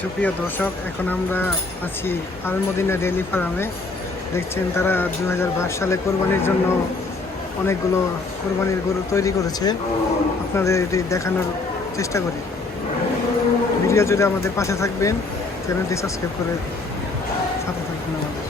সুপ্রিয় দর্শক, এখন আমরা আছি আল মদিনা ডেইরি ফার্মে। দেখছেন তারা 2022 সালে কোরবানির জন্য অনেকগুলো কোরবানির গরু তৈরি করেছে। আপনাদের এটি দেখানোর চেষ্টা করি। ভিডিও যদি আমাদের পাশে থাকবেন, চ্যানেলটি সাবস্ক্রাইব করে সাথে থাকবেন আমাদের।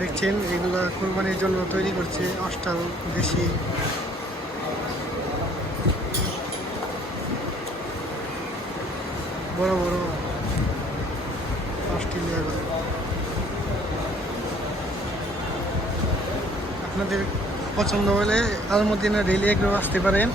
দেখছেন এগুলা কোরবানির জন্য তৈরি করছে অস্টাল দেশি। বড় বড় অস্ট্রেলিয়া গরু। আপনাদের পছন্দ হলে আল মদিনা ডেইলি এগ্রো আসতে পারেন।